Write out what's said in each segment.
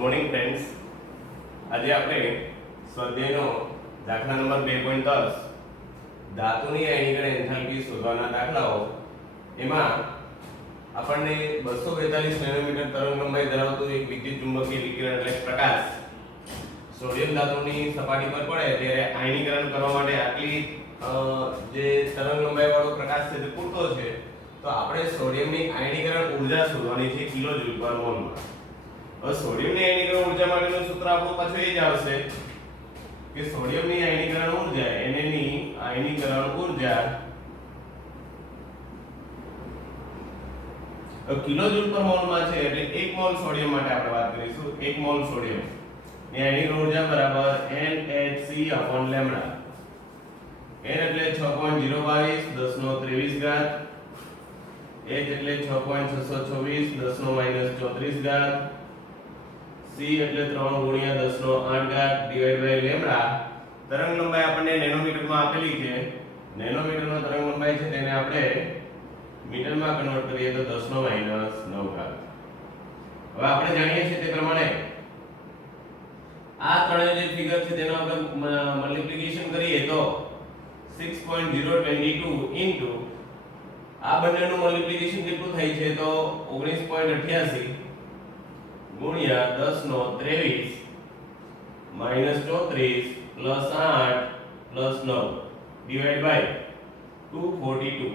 Morning friends, આજે આપણે સ્વાધ્યાયનો દાખલા નંબર 2.10 ધાતુની આયનીકરણ એન્થાલ્પી શોધવાના દાખલાઓ. એમાં આપણને 242 નેનોમીટર તરંગ લંબાઈ ધરાવતું એક વિદ્યુત ચુંબકીય વિકિરણ એટલે પ્રકાશ સોડિયમ ધાતુની સપાટી પર પડે ત્યારે આયનીકરણ કરવા માટે આટલી જે તરંગ લંબાઈ વાળો પ્રકાશ છે તે પૂરતો છે. તો આપણે સોડિયમની આયનીકરણ ઊર્જા શોધવાની છે કિલોજૂલ પર મોલમાં. સોડિયમની આયનીકરણ ઊર્જા માટેનું સૂત્ર આપણું પાછું એ જ આવશે કે સોડિયમની આયનીકરણ ઊર્જા ની આયનીકરણ ઊર્જા કિલોજૂલ પર મોલમાં છે. એટલે 1 મોલ સોડિયમ માટે આપણે વાત કરીશું. 1 મોલ સોડિયમ ની આયનીકરણ ઊર્જા બરાબર NHC/λ. n એટલે 6.022 1023 ઘાત, h એટલે 6.626 10 - 34 ઘાત, c એટલે 3 * 10 / 8 ડિવાઇડ બાય લેમ્ડા. તરંગ લંબાઈ આપણને નેનોમીટરમાં આપેલી છે. નેનોમીટરમાં તરંગ લંબાઈ છે તેને આપણે મીટરમાં કન્વર્ટ કરીએ તો 10 - 9 ઘાત. હવે આપણે જાણીએ છીએ તે પ્રમાણે આ ત્રણેય જે ફિગર છે તેનો આપણે મલ્ટીપ્લિકેશન કરીએ તો 6.022 ઇન્ટુ આ બંનેનું મલ્ટીપ્લિકેશન કેટલું થાય છે તો 19.88 ગુણ્યા 10 - 23 - 34 + 8 + 9 ડિવાઇડ બાય 242.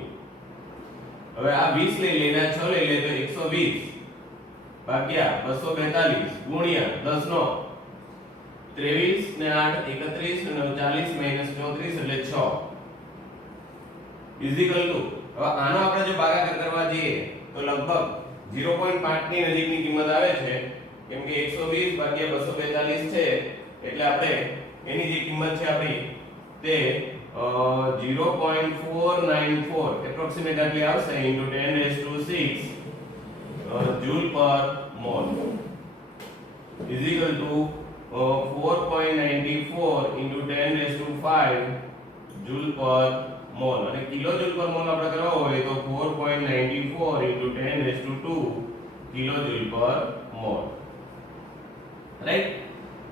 હવે આ 20 લઈ લેના 6 લઈ લે તો 120 ભાગ્યા 242 ગુણ્યા 10 નો 23 ને 8 31 અને 40 - 34 એટલે 6 ઇઝીકલ ટુ. હવે આનો આપણે જો ભાગાકાર કરવા જઈએ તો લગભગ 0.5 ની નજીકની કિંમત આવે છે. કેમ કે 120 ભાગ્યા 242 છે એટલે આપણે એની જે કિંમત છે આપણી તે 0.494 એપ્રોક્સિમેટ આટલી આવશે * 10⁶ જૂલ પર મોલ ઇઝીકલ ટુ 4.94 * 10⁵ જૂલ પર મોલ. અને કિલોજૂલ પર મોલ આપણે કરવા હોય તો 4.94 * 10⁻² કિલોજૂલ પર મોલ. રાઈટ?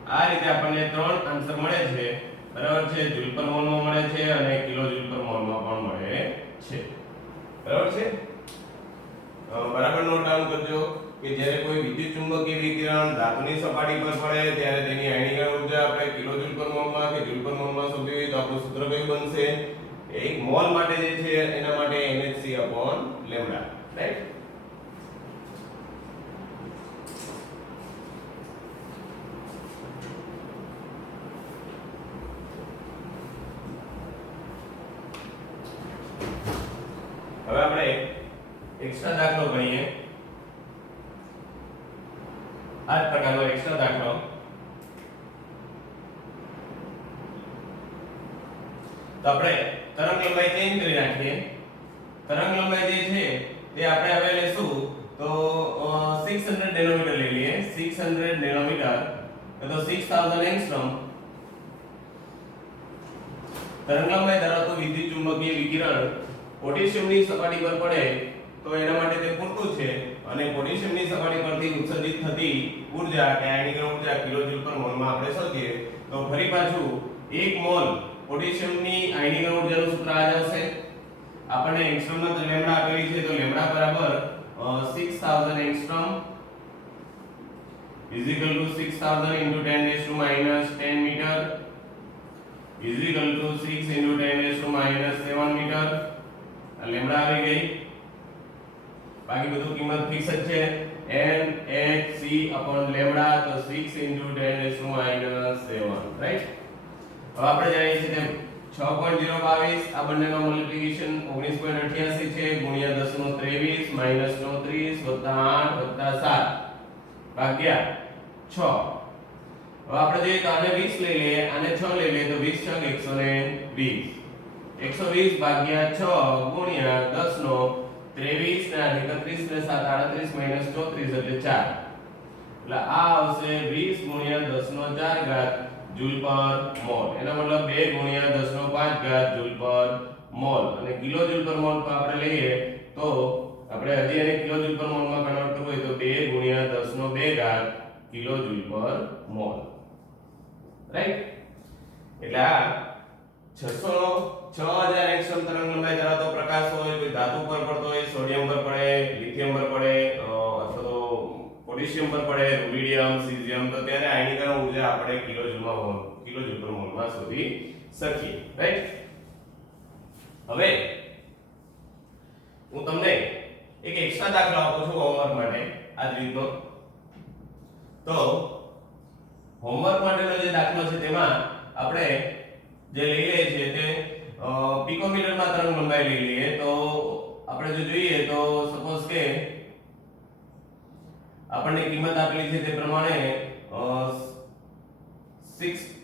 આ રીતે આપણને ત્રણ આન્સર મળે છે. બરાબર છે? જૂલ પર મોલમાં મળે છે અને કિલોજૂલ પર મોલમાં પણ મળે છે. બરાબર છે? બરાબર નોટ ડાઉન કરજો કે જ્યારે કોઈ વિદ્યુત ચુંબકીય વિકિરણ ધાતુની સપાટી પર પડે ત્યારે તેની આયનીકરણ ઊર્જા આપણે કિલોજૂલ પર મોલમાં કે જૂલ પર મોલમાં શોધવી હોય તો આપણું સૂત્ર કયું બનશે? 1 મોલ માટે જે છે એના માટે NHC/λ. રાઈટ? હવે આપણે એક્સ્ટ્રા દાખલો ગણીએ. આ જ પ્રકારનો એક્સ્ટ્રા દાખલો. તો આપણે તરંગ લંબાઈ ચેન્જ કરી નાખીએ. તરંગ લંબાઈ જે છે તે આપણે હવે લેશું તો 600 નેનોમીટર લઈ લઈએ. 600 નેનોમીટર એટલે 6000 એંગસ્ટ્રોમ તરંગ લંબાઈ ધરાવતું વિદ્યુત ચુંબકીય વિકિરણ પોટેશિયમની સપાટી પર પડે તો એના માટે તે પૂરતું છે. અને પોટેશિયમની સપાટી પરથી ઉત્સર્જિત થતી ઊર્જા કે આયનીકરણ ઊર્જા કિલોજૂલ પર મોલમાં આપણે શોધીએ તો ફરી પાછું 1 મોલ પોટેશિયમની આયનીકરણ ઊર્જાનું સૂત્ર આ જ આવશે. આપણને એંગસ્ટ્રોમમાં લેમ્ડા આપેલી છે તો લેમ્ડા બરાબર 6000 એંગસ્ટ્રોમ = 6000 * 10⁻⁻10 મીટર = 6 * 10⁻⁻7 મીટર. આ લેમ્ડા આવી ગઈ. બાકી બધું કિંમત ફિક્સ જ છે. NHC/λ તો 6 * 10⁻⁷ રાઈટ? હવે આપણે જાણીએ છીએ તેમ 6.022 આ બંનેનો મલ્ટીપ્લિકેશન 19.88 છે ગુણ્યા 10 નો 23 - 34 + 8 + 7 ભાગ્યા 6. હવે આપણે જોઈએ તો આને 20 લઈ લઈએ આને 6 લઈ લઈએ તો 20 * 6 = 120 ભાગ્યા 6 ગુણ્યા 10 નો 23 ને 31 ને 7 38 - 34 એટલે 4. એટલે આ આવશે 20 ગુણ્યા 10 નો 4 ઘાત જૂલ પર મોલ. એનો મતલબ 2 ગુણ્યા 10 નો 5 ઘાત જૂલ પર મોલ. અને કિલોજૂલ પર મોલ પર આપણે લઈએ તો આપણે હજી એને કિલોજૂલ પર મોલમાં કન્વર્ટ કરવું હોય તો 2 * 10 નો 2 ઘાત કિલોજૂલ પર મોલ, રાઈટ? એટલે આ 6000 એંગસ્ટ્રોમ તરંગ લંબાઈ ધરાવતો પ્રકાશ હોય, કોઈ ધાતુ પર પડતો હોય, સોડિયમ પર પડે, લિથિયમ પર પડે, અથવા તો પોટેશિયમ પર પડે, રૂબિડિયમ, સીઝિયમ, તો ત્યારે આયનીકરણ ઊર્જા આપણે કિલોજૂલ પર મોલમાં શોધી શકીએ, રાઈટ? હવે હું તમને એક એક્સ્ટ્રા દાખલો આપું છું હોમવર્ક માટે આ જ રીતનો. તો હોમવર્ક માટેનો જે દાખલો છે તેમાં આપણે જે લઈ લઈએ છીએ તે પિકોમીટરમાં તરંગ લંબાઈ લઈ લઈએ. તો આપણે જો જોઈએ તો સપોઝ કે આપણને કિંમત આપેલી છે તે પ્રમાણે 6400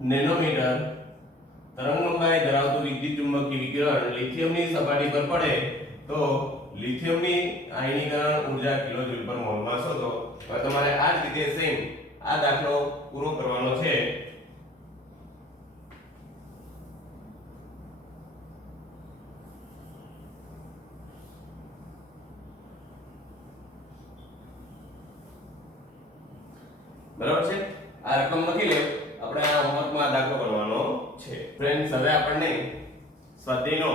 નેનોમીટર તરંગ લંબાઈ ધરાવતું વિદ્યુત ચુંબકીય વિકિરણ લિથિયમની સપાટી પર પડે તો લિથિયમની આયનીકરણ ઊર્જા કિલોજૂલ પર મોલમાં શોધો. હવે તમારે આ જ રીતે સેમ આ દાખલો પૂરો કરવાનો છે. બરાબર છે? આ રકમ લખી લે, આપણે આ હોમવર્કમાં દાખલો કરવાનો છે. ફ્રેન્ડ્સ, હવે આપણને સ્વાધ્યાયનો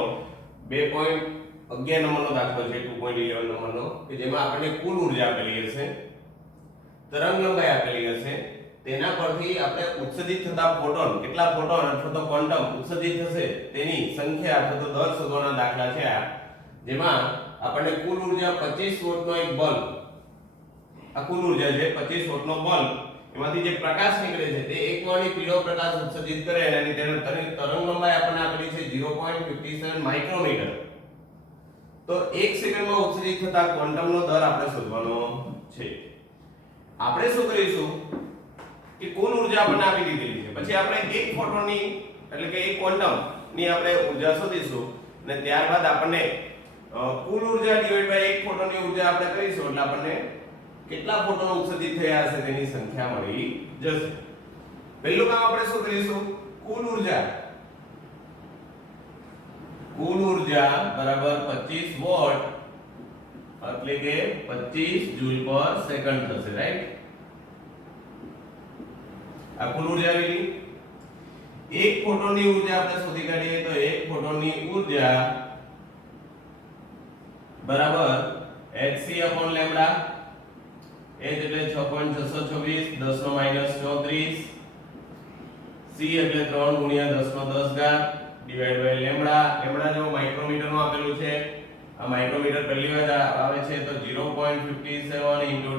2.11 નંબરનો દાખલો છે, 2.11 નંબરનો, કે જેમાં આપણને કુલ ઊર્જા આપેલી હશે, તરંગ લંબાઈ આપેલી હશે, તેના પરથી આપણે ઉત્સર્જિત થતા ફોટોન, કેટલા ફોટોન અથવા તો ક્વોન્ટમ ઉત્સર્જિત થશે તેની સંખ્યા અથવા તો દર શોધવાના દાખલા છે આ, જેમાં આપણને કુલ ઊર્જા 25 વોટનો એક બલ્બ, આ કુલ ઊર્જા છે 25 વોટનો બલ્બ, એમાંથી જે પ્રકાશ નીકળે છે તે એક વાળી પીળો પ્રકાશ ઉત્સર્જિત કરે અને તેની તરંગ લંબાઈ આપણને આપેલી છે 0.57 માઇક્રોમીટર. તો 1 સેકન્ડમાં ઉત્સર્જિત થતા ક્વોન્ટમનો દર આપણે શોધવાનો છે. આપણે શું કરીશું કે કુલ ઊર્જા આપણને આપી દીધેલી છે, પછી આપણે એક ફોટોનની એટલે કે એક ક્વોન્ટમની આપણે ઊર્જા શોધીશું અને ત્યારબાદ આપણને કુલ ઊર્જા ડિવાઇડ બાય એક ફોટોનની ઊર્જા આપણે કરીશું એટલે આપણને કેટલા ફોટોન ઉત્સર્જિત થયા હશે તેની સંખ્યા મળી જશે. પહેલું કામ આપણે શું કરીશું, કુલ ઊર્જા બરાબર 25 વોટ એટલે કે 25 જૂલ પર સેકન્ડ થશે, રાઈટ? આ કુલ ઊર્જા આવી. એક ફોટોનની ઊર્જા આપણે શોધી કાઢીએ તો એક ફોટોનની ઊર્જા બરાબર hc લેમ્બડા, h એટલે 6.626 10 નો -34, c એટલે 3 ગુણ્યા 10 નો 10 ઘાત ડિવાઇડ બાય લેમ્બડા. લેમ્બડા જો માઇક્રોમીટર માં આપેલું છે, આ માઇક્રોમીટર પહેલી વાર આવે છે તો 0.57 *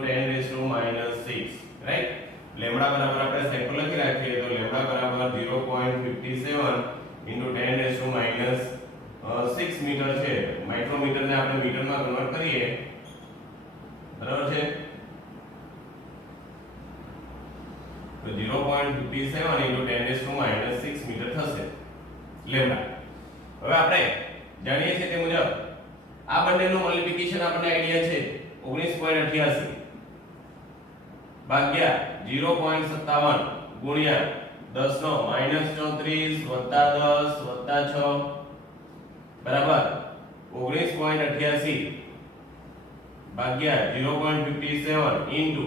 10⁻⁻6, રાઈટ? લેમ્બડા બરાબર આપણે સેકન્ડ લખી રાખીએ તો લેમ્બડા બરાબર 0.57 * 10⁻⁻6 મીટર છે. માઇક્રોમીટર ને આપણે મીટરમાં કન્વર્ટ કરીએ, બરાબર છે? તો 0.57 * 10⁻⁻6 મીટર થશે લેમ્બડા. હવે આપણે જાણીએ છીએ તે મુજબ આ બંનેનું મલ્ટીપ્લિકેશન આપણને આઈડિયા છે 19.88 ભાગ્યા 0.57 ગુણ્યા 10 નો -34 વત્તા 10 વત્તા 6 બરાબર 19.88 ભાગ્યા 0.57 ઇન્ટુ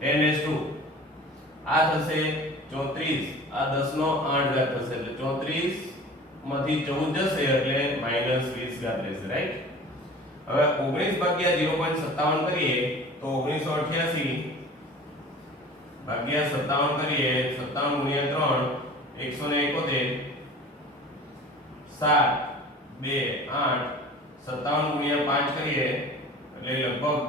10 આ થશે 34, આ 10 નો 8 ઘાત થશે એટલે 34 માંથી 14 જશે એટલે -20 ઘાત રહેશે, રાઈટ? હવે 19 ભાગ્યા 0.57 કરીએ તો 1988 ભાગ્યા 57 કરીએ 57 ગુણ્યા 3 171 7 2 8 57 ગુણ્યા 5 કરીએ એટલે લગભગ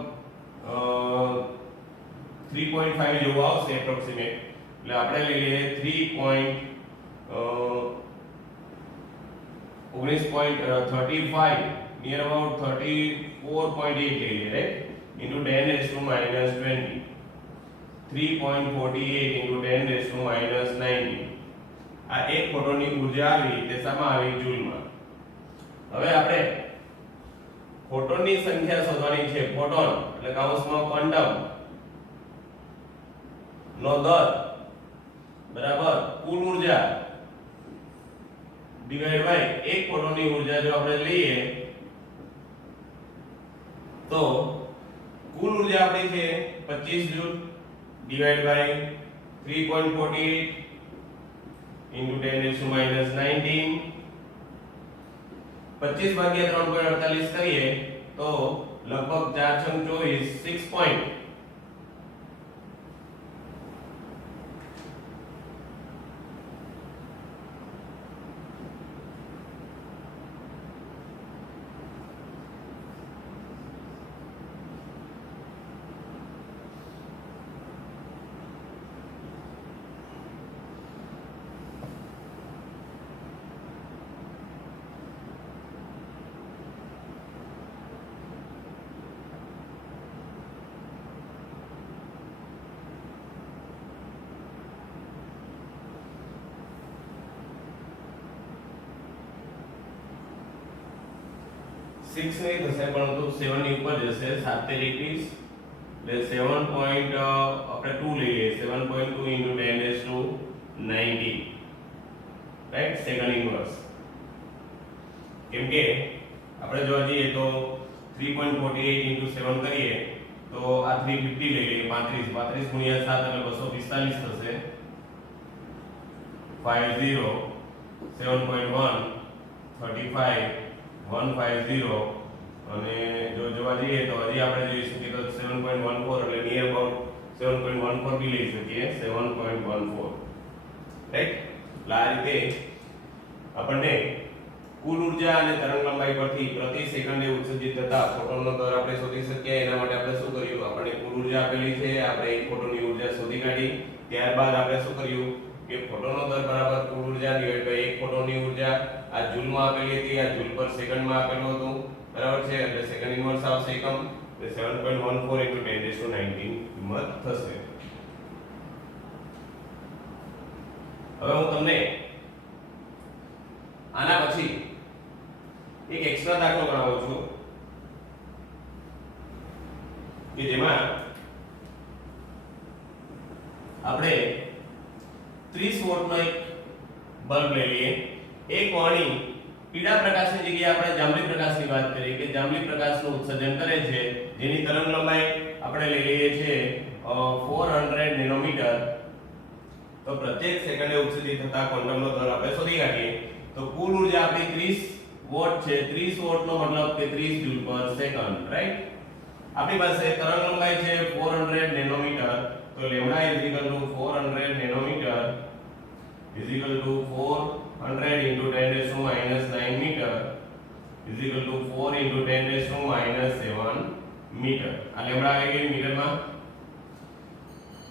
3.5 જેવું આવશે એપ્રોક્સિમેટ. એટલે આપણે લઈ લઈએ 19.35 નિયર અબાઉટ 34.8 લઈ લઈએ, રાઈટ? Into 10⁻⁻20 3.48 into 10⁻⁻90. આ એક ફોટોનની ઊર્જા આવી તે શામાં આવી? જૂલમાં. હવે આપણે ફોટોનની સંખ્યા શોધવાની છે. ફોટોન એટલે કૌંસમાં ક્વોન્ટમ નો દર બરાબર કુલ ઊર્જા ડિવાઇડ બાય 1 ફોટોનની ઊર્જા જો આપણે લઈએ તો કુલ ઊર્જા આપણી છે 25 joule divide by 3.48 into 10 minus 19 25 ભાગ્યા 3.48 કરીએ તો લગભગ 4 છંગ 24 6 પોઈન્ટ 6 નહીં થશે પરંતુ 7 ની ઉપર જશે 7 તેર 21 એટલે 7 પોઈન્ટ આપણે 2 લઈએ 7.2 into 10 raised to 19 right second inverse કેમ કે આપણે જોવા જઈએ તો 3.48 into 7 કરીએ તો આ 350 લઈ લઈએ 35 35 ગુણ્યા 7 એટલે 245 થશે 50 7.1 35 150 અને જો જોવા જઈએ તો હજી આપણે જોઈ શકીએ તો 7.14 એટલે નિયર અબાઉટ 7.14 બી લઈ શકીએ 7.14 રાઈટ આ રીતે આપણને કુલ ઊર્જા અને તરંગ લંબાઈ પરથી પ્રતિ સેકન્ડે ઉત્સર્જિત થતા ફોટોનનો દર આપણે શોધી શકીએ એના માટે આપણે શું કર્યું આપણને કુલ ઊર્જા આપેલી છે આપણે એક ફોટોનની ઊર્જા શોધી કાઢી ત્યારબાદ આપણે શું કર્યું કે ફોટોનો દર બરાબર કુલ ઊર્જા ડિવાઇડ બાય એક ફોટોનની ઊર્જા આ જૂલમાં આપેલી હતી આ જૂલ પર સેકન્ડમાં આપેલું હતું બરાબર છે એટલે સેકન્ડ ઇન્વર્સ આવશે એકમ એટલે 7.14 into 10 raised to 19 કિંમત થશે હવે હું તમને આના પછી એક એક્સ્ટ્રા દાખલો ગણાવું છું કે જેમાં આપણે 30 વોટનો એક બલ્બ લઈ લઈએ એક વાણી પીળા પ્રકાશની જગ્યાએ આપણે જાંબલી પ્રકાશની વાત કરીએ કે જાંબલી પ્રકાશનું ઉત્સર્જન કરે છે જેની તરંગ લંબાઈ આપણે લઈ લઈએ છીએ 400 નેનોમીટર તો પ્રત્યેક સેકન્ડે ઉત્સર્જિત થતા ક્વોન્ટમનો દર આપણે શોધી કાઢીએ તો કુલ ઊર્જા આપણી 30 વોટ છે 30 વોટનો મતલબ કે 30 જૂલ પર સેકન્ડ રાઈટ આપણી પાસે તરંગ લંબાઈ છે 400 નેનોમીટર તો lambda 400 nanometre is equal to 400 into 10 raised to minus 9 meter is equal to 4 into 10 raised to minus 7 meter આ લેમ્ડા આવી ગઈ મીટરમાં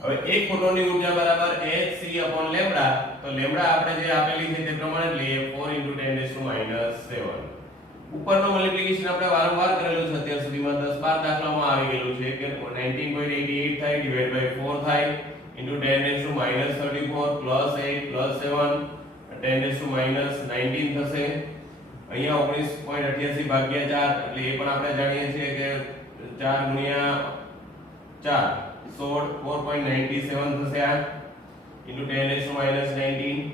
હવે એક ફોટોનની ઊર્જા બરાબર hc લેમ્ડા તો લેમ્ડા આપણે જે આપેલી છે તે પ્રમાણે લઈએ 4 into 10 raised to minus 7 ઉપરનો મલ્ટીપ્લિકેશન આપણે વારંવાર કરેલું છે અત્યાર સુધીમાં 10 12 દાખલામાં આવી ગયેલું છે કે 19.88 થાય ડિવાઇડ બાય 4 થાય into 10 raised to minus 34 plus 8 plus 7 10 raised to minus 19 થશે અહીંયા 19.88 ભાગ્યા 4 એટલે એ પણ આપણે જાણીએ છીએ કે 4 ગુણ્યા 4 16 4.97 થશે આ into 10 raised to minus 19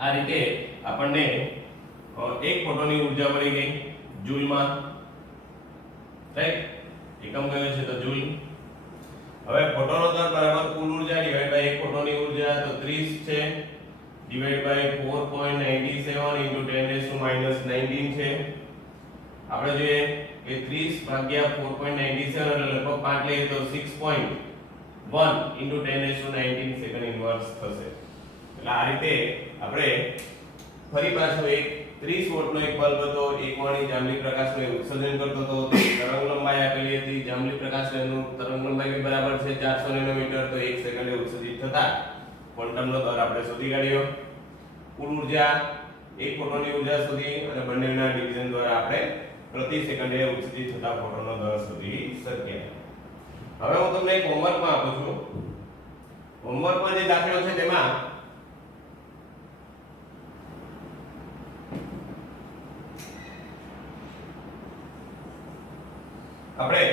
આ રીતે આપણને એક ફોટોની ઊર્જા મળી ગઈ જૂલમાં રાઈટ એકમ કયો છે તો જૂલ હવે ફોટોનો દર બરાબર કુલ ઊર્જા ડિવાઇડ બાય એક ફોટોની ઊર્જા તો 30 છે divide by 4.97 into 10 raised to minus 19 છે આપણે જોઈએ કે 30 ભાગ્યા 4.97 એટલે લગભગ 5 લઈએ તો 6.1 into 10 raised to 19 second inverse થશે એટલે આ રીતે આપણે ફરી પાછું એક 30 વોટનો એક બલ્બ હતો એક વાણી જાંબલી પ્રકાશનું ઉત્સર્જન કરતો હતો તરંગ લંબાઈ આપેલી હતી જાંબલી પ્રકાશનું તરંગ લંબાઈ બરાબર છે 400 નેનોમીટર તો 1 સેકન્ડે ઉત્સર્જિત થતા ક્વોન્ટમનો દર આપણે શોધી કાઢ્યો કુલ ઊર્જા એક ફોટોની ઊર્જા શોધી અને બંનેના ડિવિઝન દ્વારા આપણે પ્રતિ સેકન્ડે ઉત્સર્જિત થતા ફોટોનો દર શોધી શકીએ હવે હું તમને એક હોમવર્કમાં આપું છું હોમવર્કમાં જે દાખલો છે તેમાં આપણે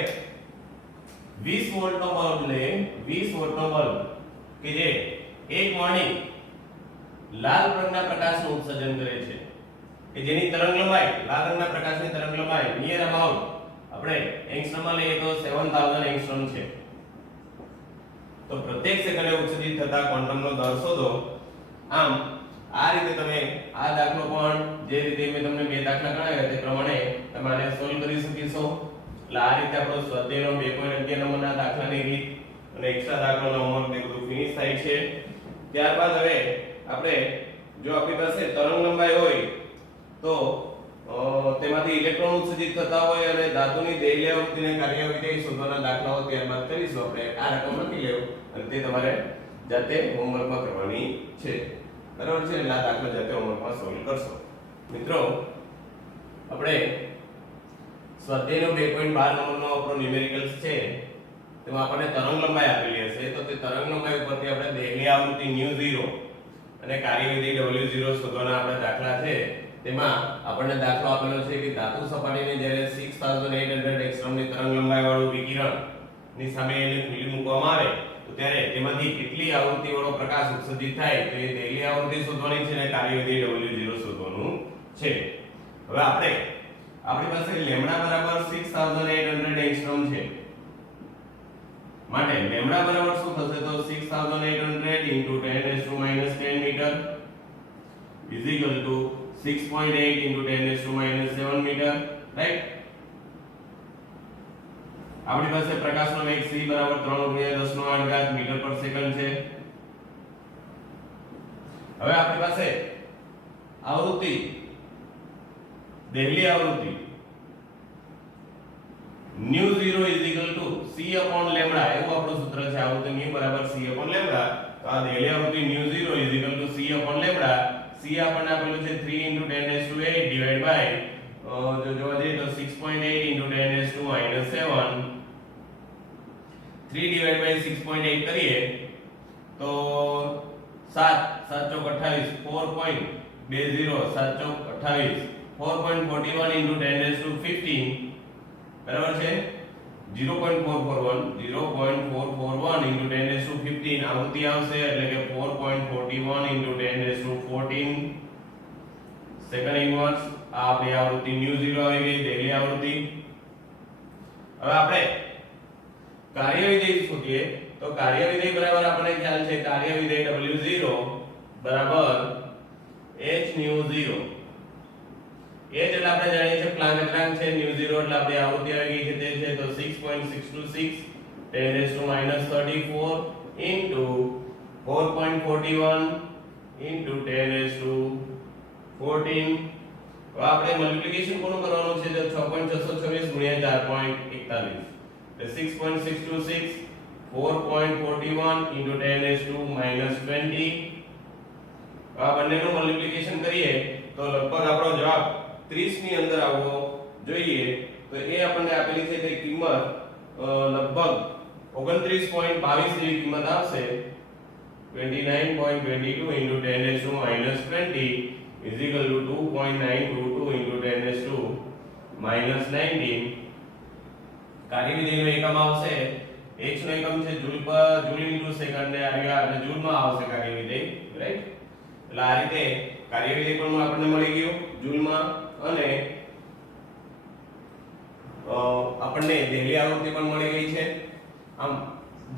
20 વોલ્ટનો બલ્બ લે 20 વોલ્ટનો બલ્બ કે જે એક વાણી લાલ રંગના પ્રકાશનું ઉત્સર્જન કરે કે જેની તરંગ લંબાઈ લાલ રંગના પ્રકાશની તરંગ લંબાઈ નિયર અબાઉટ આપણે એંગસ્ટ્રમમાં લઈએ તો 7000 એંગસ્ટ્રમ છે. તો પ્રત્યેક સેકન્ડે ઉત્સર્જિત થતા ક્વોન્ટમનો દર શોધો. આમ આ રીતે તમે આ દાખલો પણ જે રીતે મેં તમને બે દાખલા ગણાવ્યા તે પ્રમાણે તમે આને સોલ્વ કરી શકીશો. એટલે આ રીતે આપણો સ્વાધ્યાયનો 2.11 નંબરના દાખલાની રીત અને એક્સ્ટ્રા દાખલાનો હોમવર્ક ને બધું ફિનિશ થાય છે. ત્યારબાદ હવે આપણે જો આપણી પાસે તરંગ લંબાઈ હોય તો તેમાંથી ઇલેક્ટ્રોન ઉત્સર્જિત થતા હોય અને ધાતુની દેહલી આવૃત્તિને કાર્ય વિધેય શોધવાના દાખલાઓ ત્યારબાદ કરીશું. આપણે આ રકમ લખી લેવું અને તે તમારે જાતે હોમવર્કમાં કરવાની છે. બરાબર છે? એટલે આ દાખલો જાતે હોમવર્કમાં સોલ્વ કરશો. મિત્રો આપણે સ્વાધ્યાયનો 2.12 નંબરનો આપણો ન્યુમેરિકલ્સ છે તેમાં આપણને તરંગ લંબાઈ આપેલી હશે તો તે તરંગ લંબાઈ ઉપરથી આપણે દેહલી આવૃત્તિ ν0 અને કાર્ય વિધેય W0 શોધવાના આપણા દાખલા છે. તેમાં આપણને દાખલો આપેલો છે કે ધાતુ સપાટીને જ્યારે 6800 એંગસ્ટ્રમની તરંગ લંબાઈ વાળું વિકિરણ ની સામે એને ખુલ્લી મૂકવામાં આવે તો ત્યારે તેમાંથી કેટલી આવૃત્તિ વાળો પ્રકાશ ઉત્સર્જિત થાય તો એ દેહલી આવૃત્તિ શોધવાની છે અને કાર્ય વિધેય W0 શોધવાનું છે. હવે આપણી પાસે લેમ્ડા બરાબર 6800 એંગસ્ટ્રમ છે. માટે લેમ્ડા બરાબર શું થશે તો 6800 * 10 metre is equal to 6.8 * 10 7 metre, right. આપણી પાસે પ્રકાશનો વેગ c બરાબર 3 × 10 મીટર પર સેકન્ડ છે. હવે આપણી પાસે આવૃત્તિ દેહલી આવૃત્તિ ν0 c upon લેમ્ડા એવું આપણું સૂત્ર છે. આવૃત્તિ ν બરાબર c upon લેમ્ડા. તો આ દેહલી આવૃત્તિ ν0 c upon લેમ્ડા. c આપણને આપેલું છે 3 × 10⁸ ડિવાઇડ બાય જો જોવા જઈએ તો 6.8 × 10 7. 3 ડિવાઇડ બાય 6.8 કરીએ તો 7 7 ચોક 28 4.20 7 ચોક 28 4.41 × 10⁻15 બરાબર છે. 0.441 × 10⁻15 આવૃત્તિ આવશે એટલે કે 4.41 × 10⁻14 સેકન્ડ ઇન્વર્સ. આ બે આવૃત્તિ ν0 આવી ગઈ દેહલી આવૃત્તિ. હવે આપણે કાર્ય વિધેય શોધીએ તો કાર્ય વિધેય બરાબર આપણને ખ્યાલ છે કાર્ય વિધેય W0 બરાબર h⁻0. h એટલે આપણે જાણીએ છીએ પ્લાન્ક અચળાંક છે. ν0 એટલે આપણી આવૃત્તિ આવી ગઈ છે તે છે તો 6.626 10⁻34 * 4.41 * 10⁻14. હવે આપણે મલ્ટીપ્લિકેશન કોનું કરવાનું છે તો 6.626 * 4.41 એટલે 6.626 4.41 * 10⁻20. આ બંનેનું મલ્ટીપ્લિકેશન કરીએ તો લગભગ આપણો જવાબ 30 ની અંદર આવવો જોઈએ. તો એ આપણને આપેલી છે તે કિંમત લગભગ 29.22 જેવી કિંમત આવશે. 29.22 * 10⁻20 is equal to 2.922 × 10⁻19. કાર્ય વિધેયનો એકમ આવશે h નો એકમ છે જૂલ સેકન્ડ ને આવ્યા એટલે જૂલમાં આવશે કાર્ય વિધેય, રાઈટ. એટલે આ રીતે કાર્ય વિધેય પણ આપણને મળી ગયું જૂલમાં અને આપણને દેહલી આવૃત્તિ પણ મળી ગઈ છે. આમ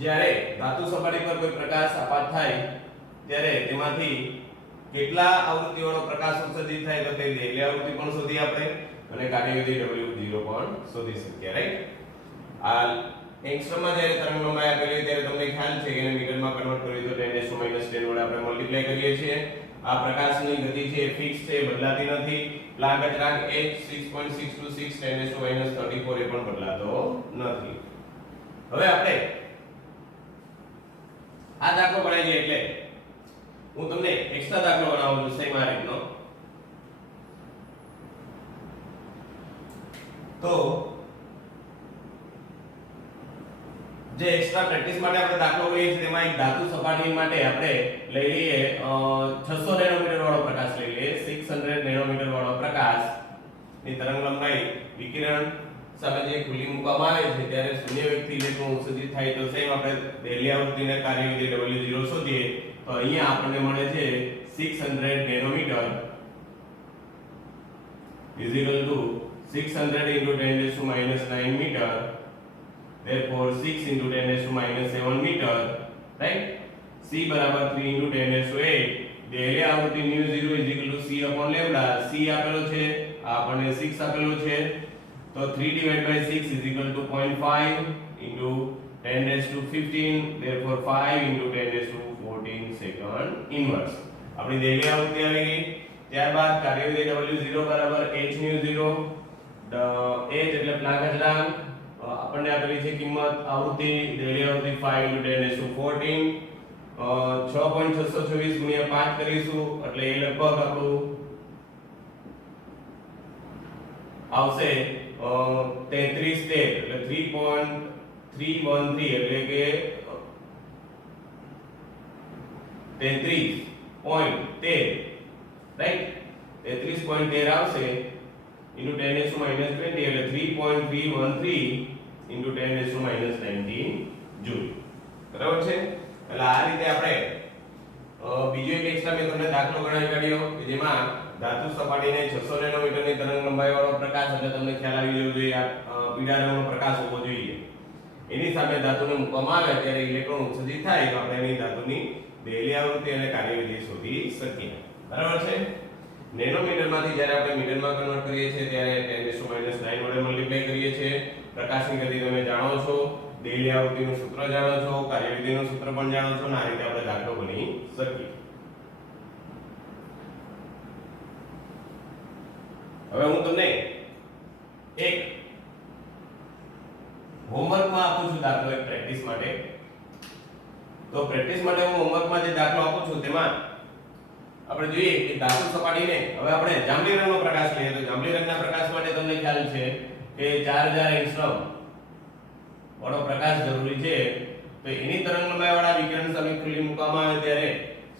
જ્યારે ધાતુ સપાટી પર કોઈ પ્રકાશ આપાત થાય ત્યારે તેમાંથી કેટલા આવૃત્તિ વાળો પ્રકાશ ઉત્સર્જિત થાય તો તે દેહલી આવૃત્તિ પણ શોધી આપણે અને કાર્ય વિધેય W0 પણ શોધી શકીએ, રાઈટ. આ એંગસ્ટ્રમમાં જ્યારે તરંગ લંબાઈ આપેલી ત્યારે તમને ખ્યાલ છે કે એને મીટરમાં કન્વર્ટ કરવી તો 10⁻10 વડે આપણે મલ્ટીપ્લાય કરીએ છીએ. આ પ્રકાશની ગતિ છે ફિક્સ છે, બદલાતી નથી. પ્લાન્ક અચળાંક h 6.626 10⁻34 એ પણ બદલાતો નથી. હવે આપણે આ દાખલો ગણાઈએ એટલે હું તમને એક્સ્ટ્રા દાખલો બનાવું છું સેમ આ રીતનો. તો જે એક્સ્ટ્રા પ્રેક્ટિસ માટે આપણે દાખલો કરીએ છીએ તેમાં એક ધાતુ સપાટી માટે આપણે લઈ લઈએ 600 નેનોમીટર વાળો પ્રકાશ લઈ લઈએ. 600 નેનોમીટર વાળો પ્રકાશ ની તરંગ લંબાઈ વિકિરણ સામે જે ખુલ્લી મૂકવામાં આવે છે ત્યારે શૂન્ય વેગથી ઇલેક્ટ્રોન ઉત્સર્જિત થાય તો સેમ આપણે દેહલી આવૃત્તિને કાર્ય વિધેય W0 શોધીએ તો અહીંયા આપણને મળે છે 600 nanometre is equal to 600 into 10 raised to minus 9 meter. Therefore 6 into 10 raised to minus 7 meter, right? C बराबर 3 into 10 raised to 8. डेली आवृत्ति mu 0 is equal to c upon lambda. C આપેલો છે, આપણને 6 આપેલો છે, તો 3 divided by 6 is equal to 0.5 into 10 raised to 15. Therefore 5 into 10 raised to 14 second inverse. આપણી daily આવૃત્તિ આવી ગઈ. ત્યારબાદ કાર્યવિધિ W0 બરાબર h mu 0. h એટલે પ્લાન્ક અચળાંક, આપણને આપેલી છે કિંમત આવૃત્તિ, ડેલી આવૃત્તિ 5 into 10 raised to 14. 6.626 ગુણ્યા 5 કરીશું એટલે એ લગભગ આપણું આવશે 33 એટલે 3.313 એટલે કે 33.13, રાઈટ? 33.13 આવશે into 10 raised to minus 20 એટલે 3.313 into 10 raised to minus 19 joule. બરાબર છે? એટલે આ રીતે આપણે બીજો એક એક્સ્ટ્રા મેં તમને દાખલો ગણાવી કાઢ્યો કે જેમાં ધાતુ સપાટીને 600 નેનોમીટરની તરંગ લંબાઈવાળો પ્રકાશ, એટલે તમને ખ્યાલ આવી જવો જોઈએ આ પીળા રંગનો પ્રકાશ હોવો જોઈએ, એની સામે ધાતુને મૂકવામાં આવે ત્યારે ઇલેક્ટ્રોન ઉત્સર્જિત થાય તો આપણે એની ધાતુની ડેલી આવૃત્તિ અને કાર્યવિધિ શોધી શકીએ. બરાબર છે? નેનોમીટરમાંથી જ્યારે આપણે મીટરમાં કન્વર્ટ કરીએ છીએ ત્યારે 10⁻⁹ વડે મલ્ટીપ્લાય કરીએ છીએ. પ્રકાશની ગતિ તમે જાણો છો, ડેલી આવૃત્તિનું સૂત્ર જાણો છો, કાર્યવિધિનું સૂત્ર પણ જાણો છો, અને આ રીતે આપણે દાખલો બની શકીએ. હવે હું તમને એક હોમવર્કમાં આપું છું દાખલો, એક પ્રેક્ટિસ માટે. તો પ્રેક્ટિસ માટે હું હોમવર્કમાં જે દાખલો આપું છું તેમાં આપણે જોઈએ કે ધાતુ સપાટીને, હવે આપણે જાંબલી રંગનો પ્રકાશ લઈએ તો જાંબલી રંગના પ્રકાશ માટે તમને ખ્યાલ છે કે 4000 એંગસ્ટ્રોમ વાળો પ્રકાશ જરૂરી છે. તો એની તરંગ લંબાઈવાળા વિકિરણ સામે ખુલ્લી મૂકવામાં આવે ત્યારે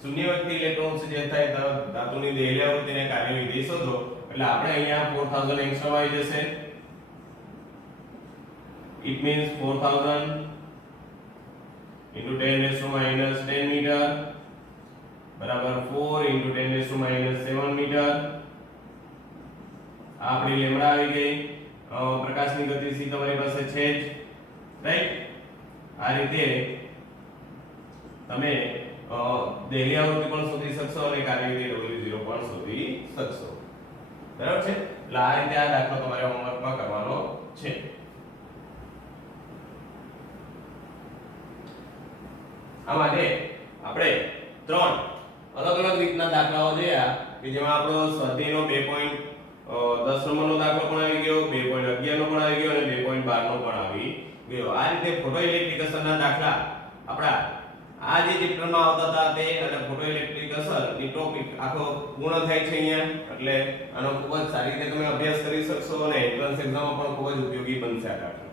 શૂન્યવર્તી ઇલેક્ટ્રોન જે થાય તો ધાતુની ડેલી આવૃત્તિને કાર્યવિધિ શોધો. એટલે આપણે અહીંયા 4000 એંગસ્ટ્રોમ આવી જશે. It means 4000 into 10 raised to minus 10 meter બરાબર 4 into 10 raised to minus 7 meter. આપણી લેમ્ડા આવી ગઈ. પ્રકાશની ગતિ c તમારી પાસે છે જ, રાઈટ? આ રીતે તમે ડેલી આવૃત્તિ પણ શોધી શકશો અને કાર્યવિધિ W0 પણ શોધી શકશો. બરાબર છે? એટલે આ રીતે આ દાખલો તમારે હોમવર્કમાં કરવાનો છે. આ માટે આપણે 3 અલગ અલગ રીતના દાખલાઓ જોયા કે જેમાં આપણો સ્વાધ્યાયનો 2.10 નંબરનો દાખલો પણ આવી ગયો, 2.11 નો પણ આવી ગયો અને 2.12 નો પણ આવી ગયો. આ રીતે ફોટોઇલેક્ટ્રિક અસરના દાખલા આપણા આ જે ચેપ્ટરમાં આવતા હતા તે અને ફોટોઇલેક્ટ્રિક અસરની ટોપિક આખો પૂર્ણ થાય છે અહીંયા. એટલે આનો ખૂબ જ સારી રીતે તમે અભ્યાસ કરી શકશો અને એન્ટ્રન્સ એક્ઝામમાં પણ ખૂબ જ ઉપયોગી બનશે આ દાખલા.